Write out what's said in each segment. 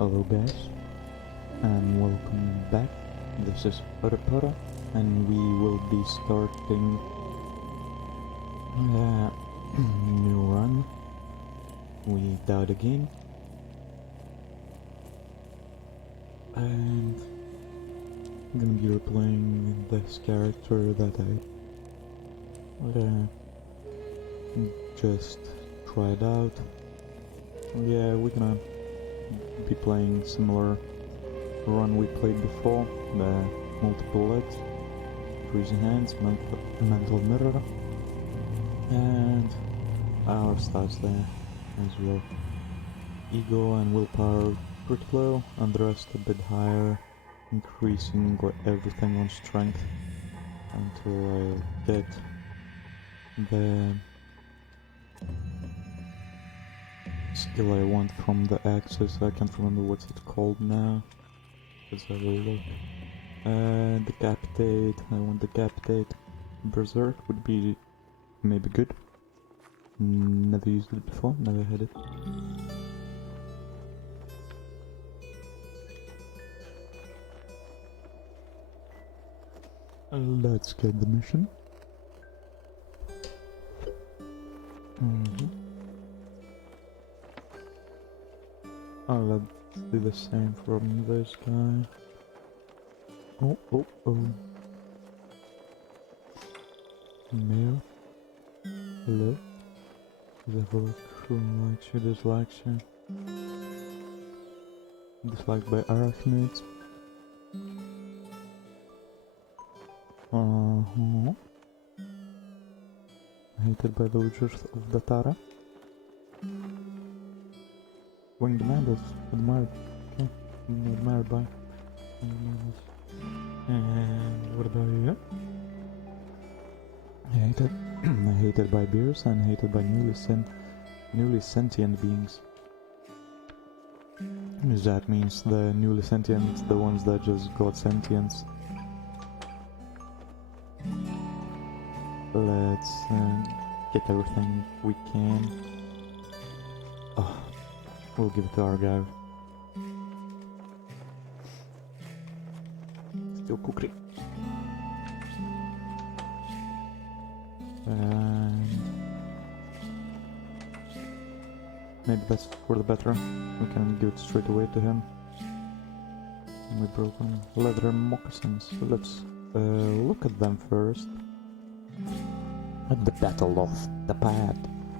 Hello guys, and welcome back. This is Oroporo, and we will be starting a new run. We died again, and I'm gonna be replaying this character that I just tried out. Yeah, we're gonna be playing similar run we played before, the multiple legs, freezing hands, mental mirror, and our stats there as well. Ego and willpower pretty low, and the rest a bit higher, increasing everything on strength until I get the skill I want from the axis. I can't remember what's it called now. Let's have a look. Decapitate. I want decapitate. Berserk would be maybe good. Never used it before, never had it. Let's get the mission. Oh, let's do the same from this guy. Oh. Mail. Hello. Let's have a look. Who likes you, dislikes you. Disliked by arachnids. Hated by villagers of Datara. Winged Mandals, admired. Okay, admired by. And what about you? Hated by bears and hated by newly sentient beings. That means the newly sentient, the ones that just got sentience. Let's get everything we can. Oh, we'll give it to our guy. Still cooking. And maybe that's for the better. We can give it straight away to him. And we broken leather moccasins. So let's look at them first. At the Battle of the Pad,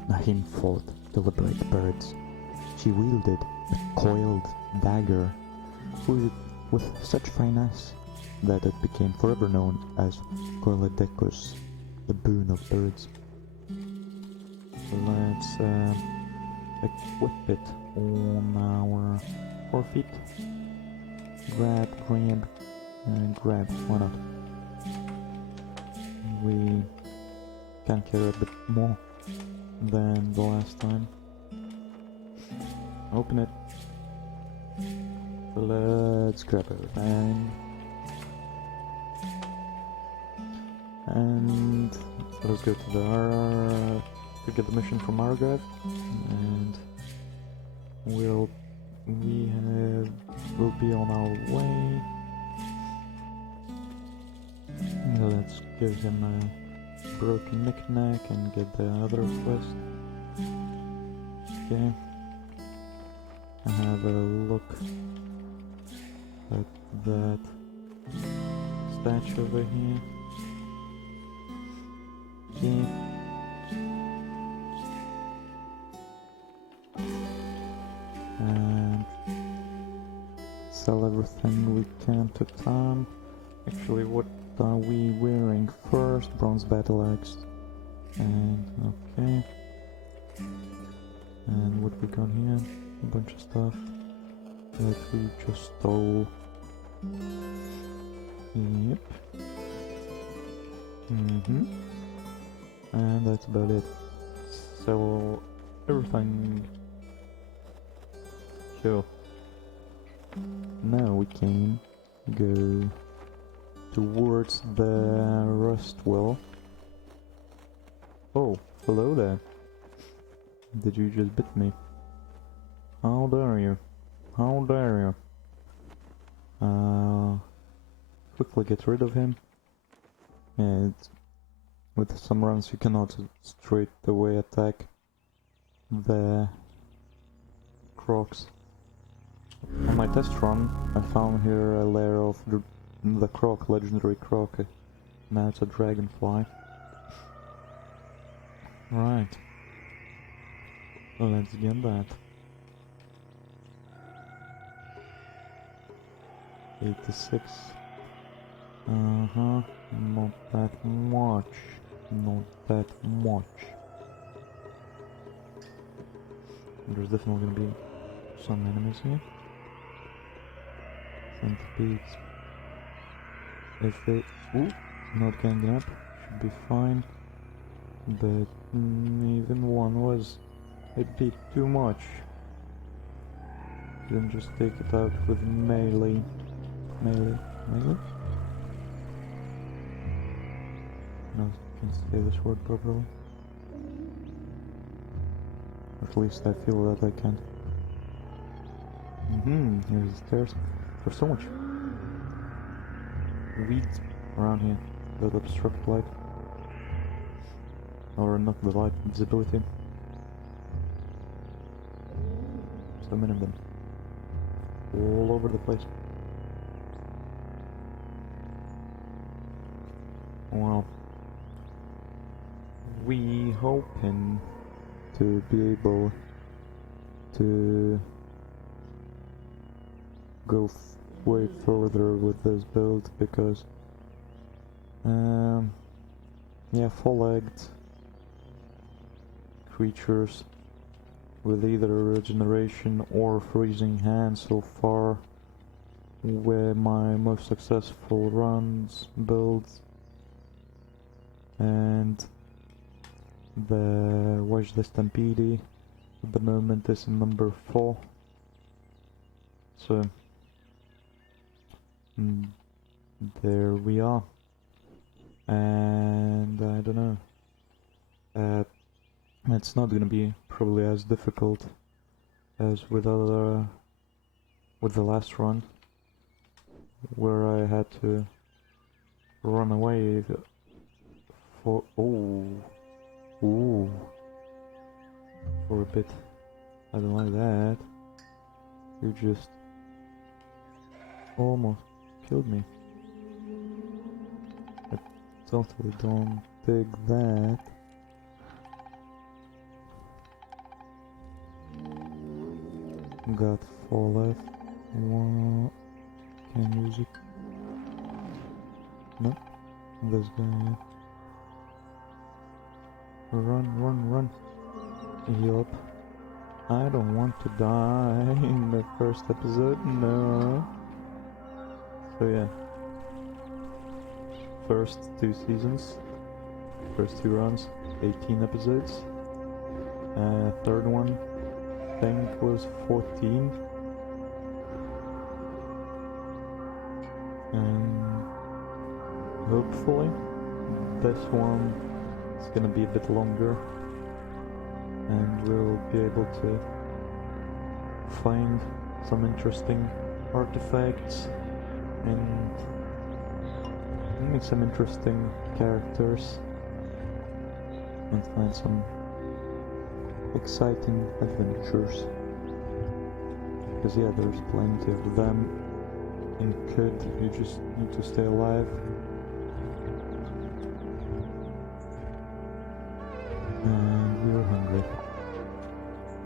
Nahim fought to liberate the birds. She wielded a coiled dagger with such finesse that it became forever known as Coiledecus, the boon of birds. Let's equip it on our 4 feet. Grab, and grab. Why not? We can carry a bit more than the last time. Open it. Let's grab everything. And let's go to the to get the mission from Argav, and we'll be on our way. Let's give him a broken knick-knack and get the other quest. Okay. I have a look at that statue over here. Okay. And sell everything we can to Tom. Actually, what are we wearing first? Bronze battle axe. And okay. And what we got here? A bunch of stuff that we just stole. Yep. And that's about it. So everything. Sure. Now we can go towards the rust well. Oh, hello there. Did you just bit me? How dare you? how dare you? Quickly get rid of him. And with some runs you cannot straight away attack the crocs. On my test run, I found here a lair of the croc, legendary croc. Now it's a dragonfly. Right. Let's get that. 86. Not that much. Not that much. There's definitely gonna be some enemies here. Centipedes. If they... Ooh, not ganging up. Should be fine. But even one was a bit too much. Couldn't just take it out with melee. Melee? No, I can say this word properly. At least I feel that I can. Here's the stairs. There's so much weeds around here that obstruct light. Or not the light, visibility. So many of them. All over the place. Well, we hoping to be able to go way further with this build because yeah, four-legged creatures with either regeneration or freezing hands so far were my most successful runs builds, and the Watch the Stampede at the moment is number 4, so there we are. And I don't know, it's not gonna be probably as difficult as with the last run, where I had to run away for for a bit. I don't like that. You just almost killed me. I totally don't dig that. Got 4 left. One. Can use it. No. This guy. Run. Yup. I don't want to die in the first episode. No. So yeah. First 2 seasons. First 2 runs. 18 episodes. Third one, I think, was 14. And hopefully this one is gonna be a bit longer and we'll be able to find some interesting artifacts and meet some interesting characters and find some exciting adventures, because yeah, there's plenty of them in Cud. You just need to stay alive and we're hungry.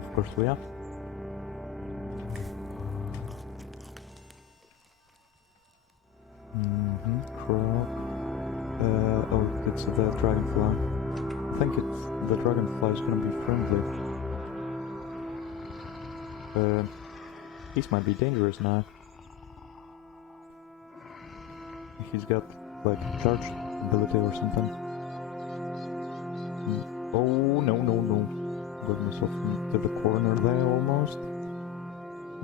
Of course we are. Crop. Oh, it's the dragonfly. I think the dragonfly is gonna be friendly. These might be dangerous now. He's got like charge ability or something. Oh no. Got myself into the corner there almost.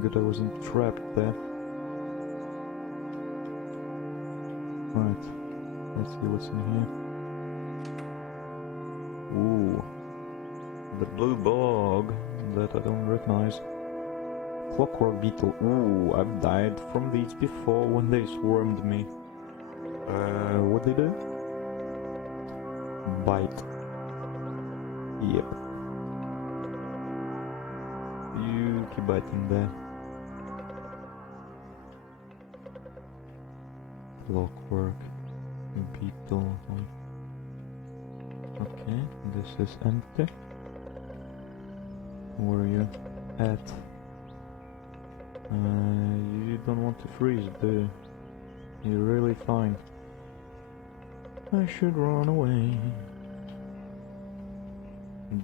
Good I wasn't trapped there. Right, let's see what's in here. Ooh, the blue bog that I don't recognize. Clockwork beetle. Ooh, I've died from these before when they swarmed me. What they do? Bite. Yep. You keep biting there. Clockwork beetle. Okay, this is empty. Where are you at? You don't want to freeze, do you? You're really fine. I should run away.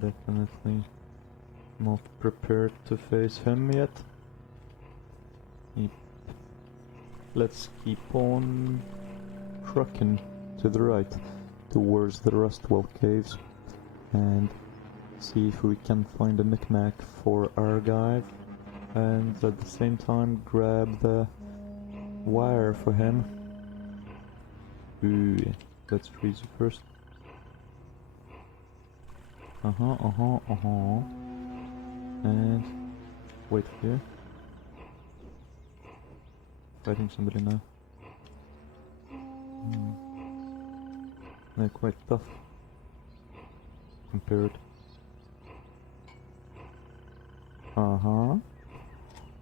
Definitely not prepared to face him yet. Yep. Let's keep on trucking to the right towards the Rustwell caves and see if we can find a knickknack for Argive, and at the same time grab the wire for him. Ooh, let's freeze it first. And wait here. Fighting somebody now. They're quite tough compared.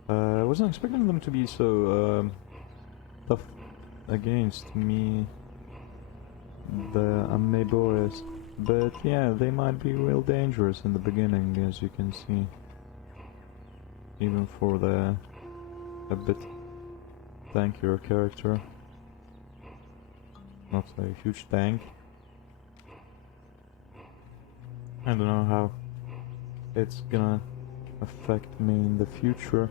I wasn't expecting them to be so tough against me, the Ameboas, but yeah, they might be real dangerous in the beginning, as you can see. Even for the a bit tankier character. Not a huge tank. I don't know how it's gonna affect me in the future,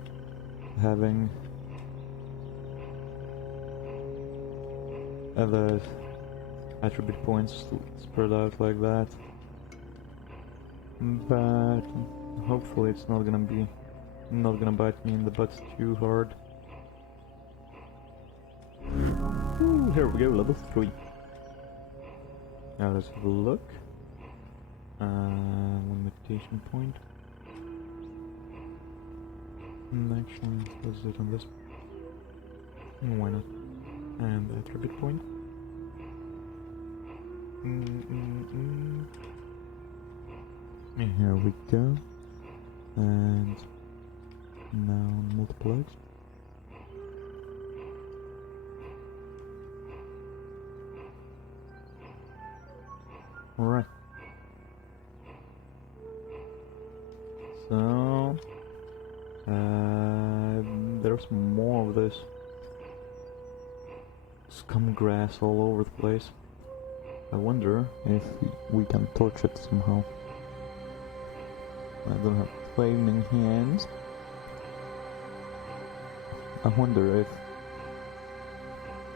having other attribute points spread out like that, but hopefully it's not gonna bite me in the butt too hard. Ooh, here we go, level 3. Now let's have a look. One meditation point. Actually, let's do it on this. Why not? And the attribute point. Here we go. And now multiplied. Alright. So there's more of this scum grass all over the place. I wonder if we can torch it somehow. I don't have flaming hands. I wonder if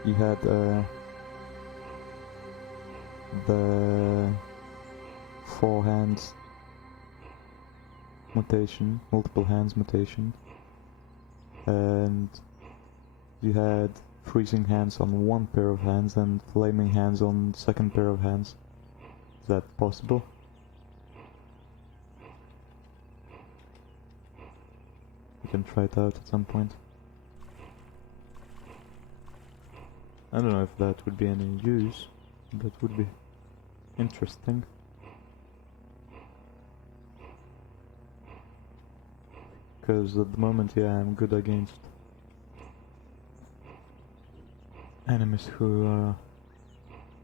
he had the 4 hands mutation, multiple hands mutation, and you had freezing hands on one pair of hands and flaming hands on second pair of hands. Is that possible? We can try it out at some point. I don't know if that would be any use, but would be interesting. Because at the moment, yeah, I'm good against enemies who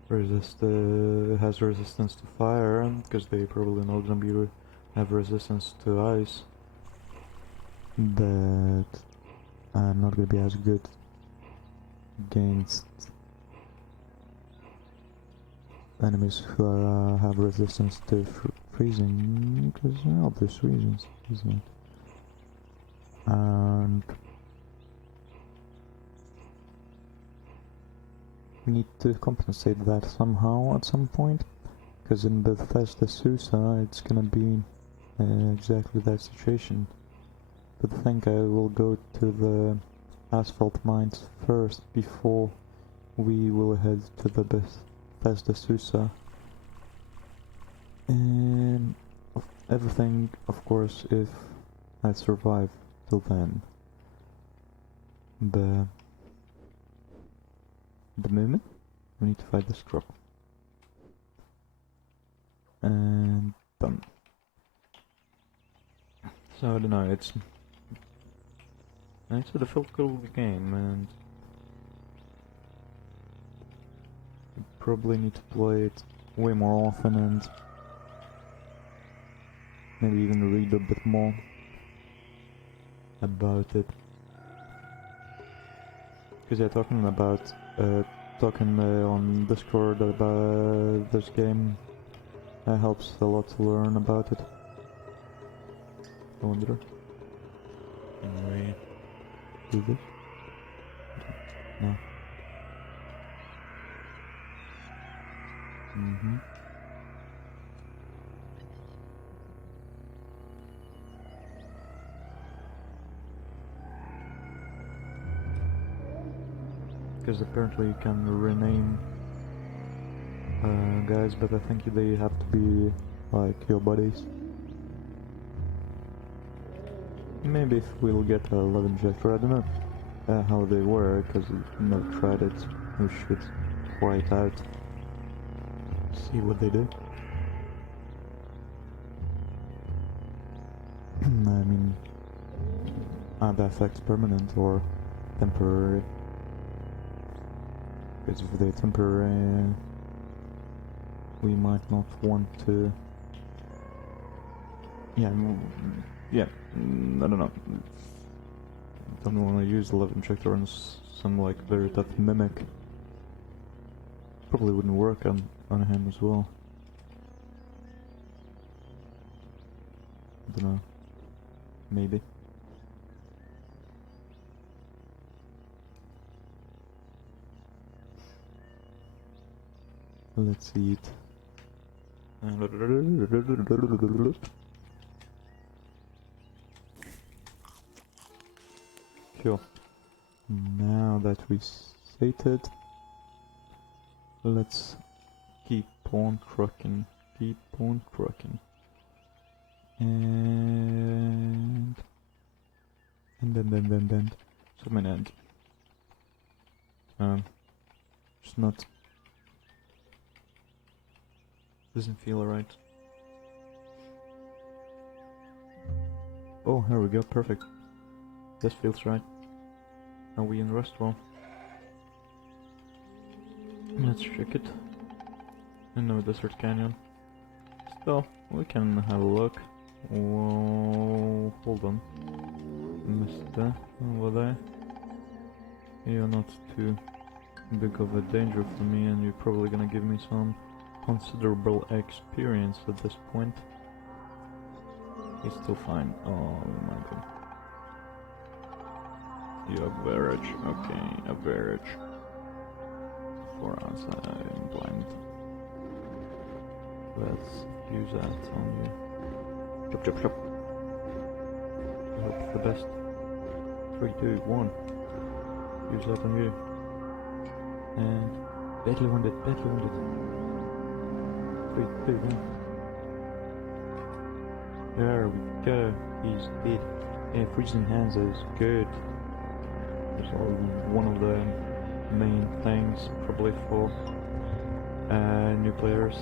has resistance to fire, and because they probably not gonna be have resistance to ice, but I'm not gonna be as good against enemies who have resistance to freezing, because obvious reasons, isn't it? And we need to compensate that somehow at some point, because in Bethesda Susa it's gonna be exactly that situation. But I think I will go to the asphalt mines first before we will head to the Bethesda Susa. And everything, of course, if I survive till then, the moment we need to fight this crop. And done. So I don't know, it's a difficult game, and you probably need to play it way more often and maybe even read a bit more about it. Because yeah, talking on Discord about this game helps a lot to learn about it. I wonder, can we do this? No. Because apparently you can rename guys, but I think they have to be like your buddies. Maybe if we'll get a love injector, I don't know how they work, because I've never tried it. We should try it out, see what they do. I mean, are the effects permanent or temporary? Because if they're temporary, we might not want to... Yeah, I don't know. Don't want to use the love injector on some like very tough mimic. Probably wouldn't work on him as well. I don't know. Maybe. Let's eat. Cool. Now that we sated, let's keep on trucking. And then submit end. Just not, doesn't feel right. Oh, here we go, perfect. This feels right. Are we in Rustwell? Let's check it. No desert canyon. Still, we can have a look. Whoa, hold on. Mister, over there. You're not too big of a danger for me, and you're probably gonna give me some considerable experience at this point. He's still fine. Oh my god. You average, okay, average. For us, I'm blind. Let's use that on you. Chop. Hope for the best. 3, 2, 1. Use that on you. And badly wounded. 3, 2, 1. There we go. He's dead. Yeah, freezing hands is good. It's one of the main things probably for new players.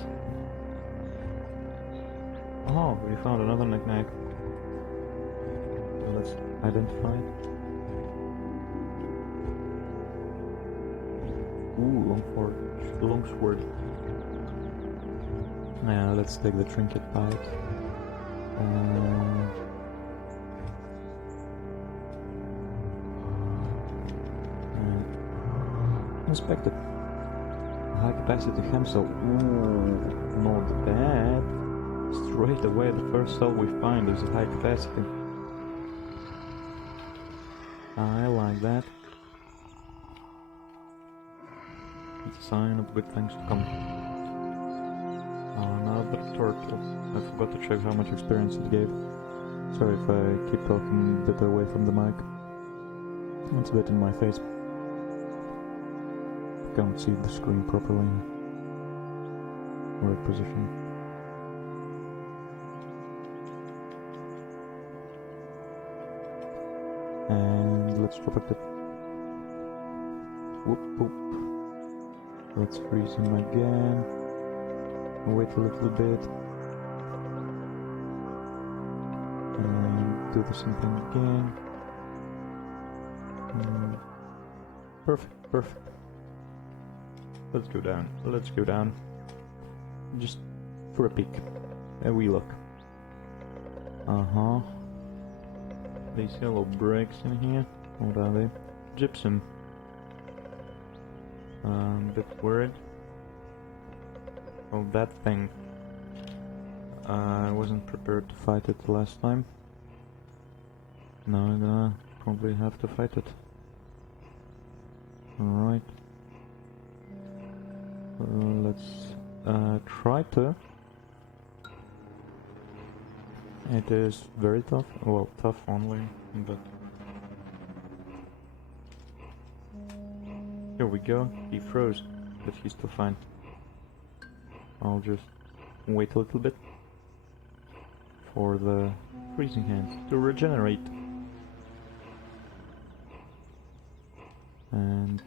Oh, we found another knick-knack. Let's identify it. Ooh, longsword. Now let's take the trinket bite. Inspected. High capacity ham cell. Ooh, not bad. Straight away, the first cell we find is a high capacity. I like that. It's a sign of good things to come. Another turtle. I forgot to check how much experience it gave. Sorry if I keep talking a bit away from the mic. It's a bit in my face. Can't see the screen properly. Right position. And let's drop it. Whoop whoop. Let's freeze him again. Wait a little bit. And do the same thing again. Perfect, perfect. Let's go down, let's go down. Just for a peek. A wee look. Uh-huh. These yellow bricks in here. What are they? Gypsum. Bit worried. Oh, that thing. I wasn't prepared to fight it last time. Now I'm gonna probably have to fight it. Alright. Let's try to. It is very tough. Well, tough only, but... Here we go. He froze, but he's still fine. I'll just wait a little bit for the freezing hands to regenerate. And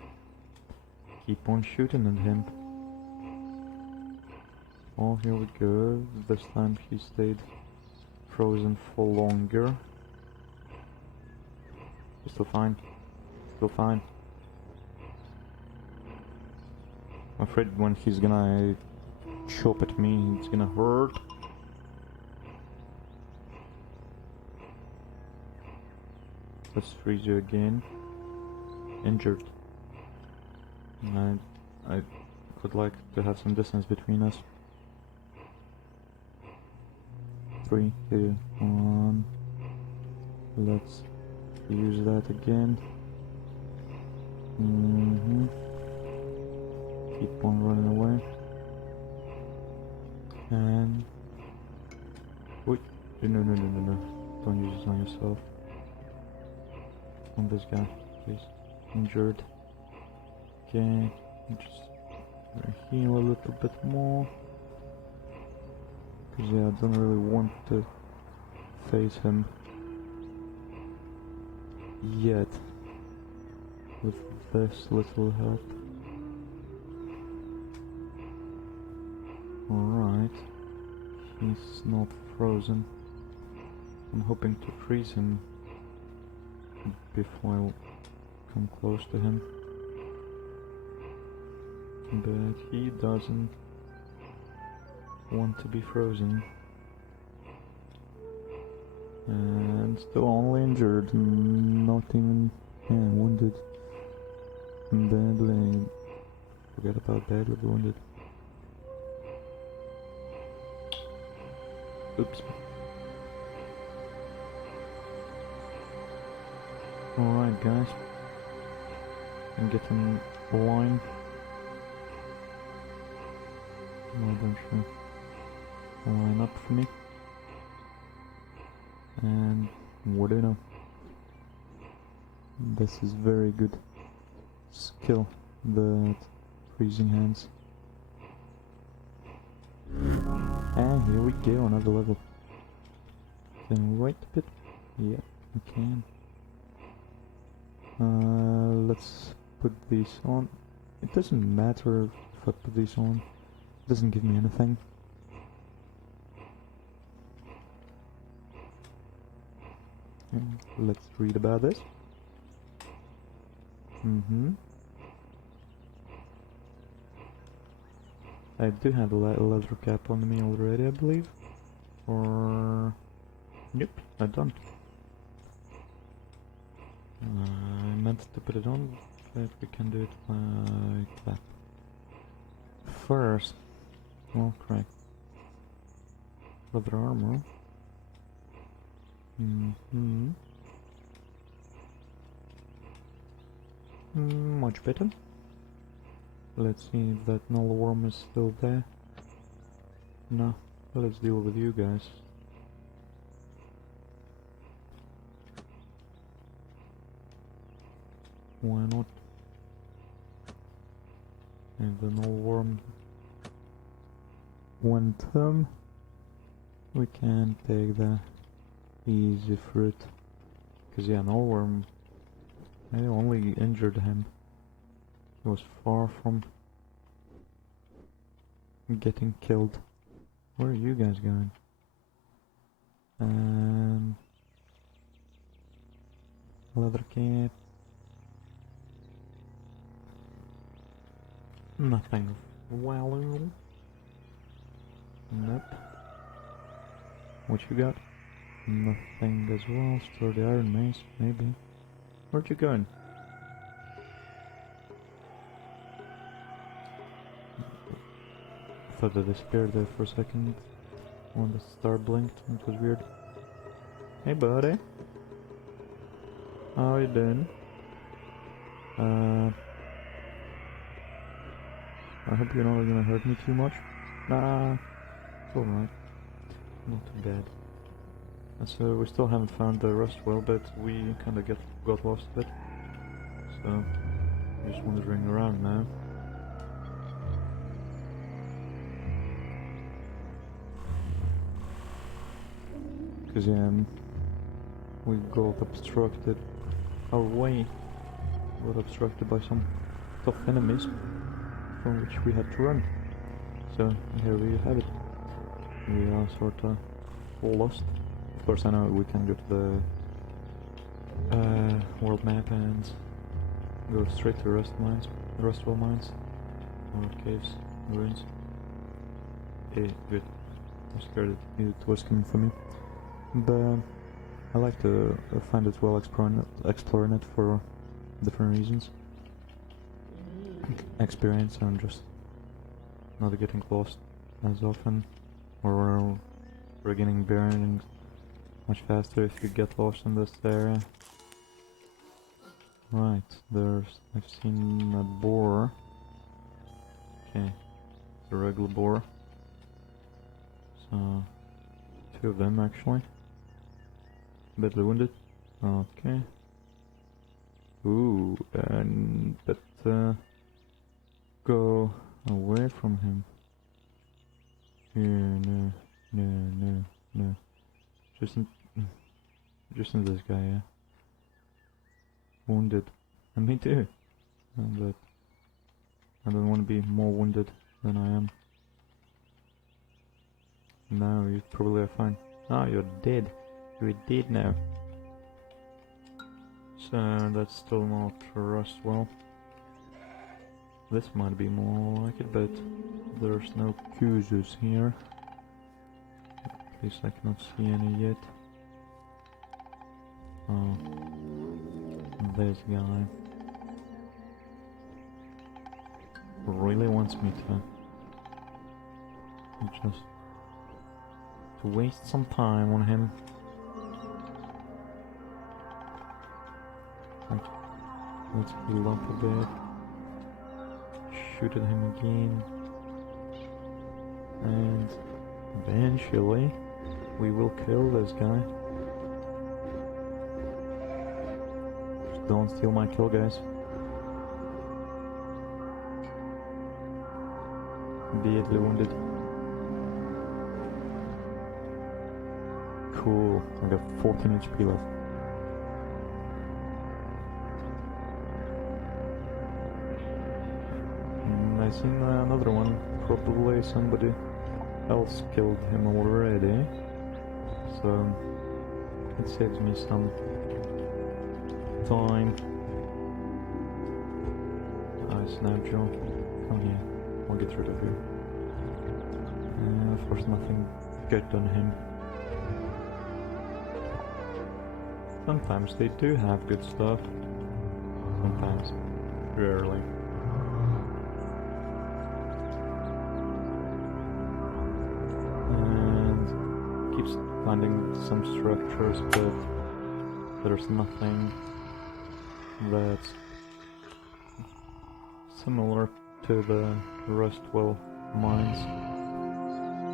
keep on shooting at him. Oh, here we go. This time he stayed frozen for longer. He's still fine. Still fine. I'm afraid when he's gonna chop at me, it's gonna hurt. Let's freeze you again. Injured. I would like to have some distance between us. 3, 2, 1. Let's use that again. Keep on running away. And... Wait. No. Don't use this on yourself. On this guy, please. Injured. Okay. Just heal a little bit more. Because yeah, I don't really want to face him yet with this little help. Alright, he's not frozen. I'm hoping to freeze him before I come close to him. But he doesn't want to be frozen. And still only injured, not even wounded. Badly. Forget about badly wounded. Oops. Alright guys. I'm getting line. Why don't you line up for me? And what do you know? This is very good skill, the freezing hands. And here we go, another level. Can we wait a bit? Yeah, we can. Let's put these on. It doesn't matter if I put these on. It doesn't give me anything. And let's read about this. I do have a leather cap on me already, I believe. Or... Nope, I don't. I meant to put it on, but we can do it like that. First... Oh, crap. Leather armor. Much better. Let's see if that null worm is still there. No, let's deal with you guys. Why not? If the null worm went we can take the easy fruit, Cause yeah, no worm. I only injured him. He was far from getting killed. Where are you guys going? Leather cap. Nothing valuable. Nope. What you got? Nothing as well. Sturdy iron mace, maybe. Where'd you going? I thought I disappeared there for a second when the star blinked. It was weird. Hey buddy. How you doing? I hope you're not gonna hurt me too much. Nah, it's alright. Not too bad. So we still haven't found the rust well, but we kinda got lost a bit. So, just wandering around now. Cause yeah, we got obstructed. Our way got obstructed by some tough enemies from which we had to run. So here we have it. We are sorta lost. Of course I know we can go to the world map and go straight to Rustwell mines, or caves, ruins. Okay, good. I was scared it was coming for me. But I like to find it while exploring it for different reasons. Experience and just not getting lost as often, or regaining bearings much faster if you get lost in this area. Right, I've seen a boar. Okay, it's a regular boar. So, 2 of them actually. Badly wounded. Okay. Ooh, but go away from him. Here, no. Just in this guy, yeah. Wounded. And me too. But I don't want to be more wounded than I am. No, you probably are fine. Ah, you're dead. You're dead now. So that's still not Rustwell. This might be more like it, but there's no Kuzus here. At least I cannot see any yet. Oh, this guy really wants me to waste some time on him. Like, let's heal up a bit. Shoot at him again. And eventually we will kill this guy. Just don't steal my kill, guys. Badly wounded. Cool, I got 14 HP left. I seen another one. Probably somebody else killed him already. So it saves me some time. Nice, now Joe. Come here. I'll get rid of you. Of course nothing good on him. Sometimes they do have good stuff. Sometimes. Rarely. And keeps finding some structures, but there's nothing that's similar to the Rustwell mines.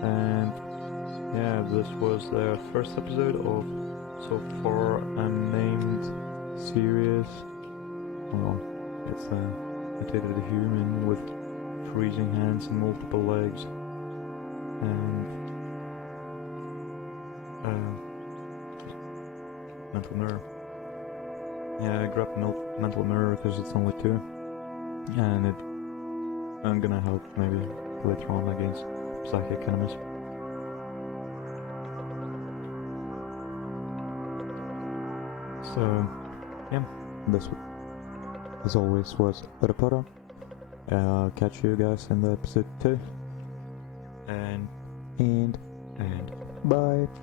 And yeah, this was the first episode of so far unnamed series. Well, it's a mutated human with freezing hands and multiple legs, and mental nerve. Yeah, I grabbed mental mirror because it's only 2, and I'm gonna help maybe later on against psychic enemies. So, yeah, this as always was oroporo. I'll catch you guys in the episode 2. And bye.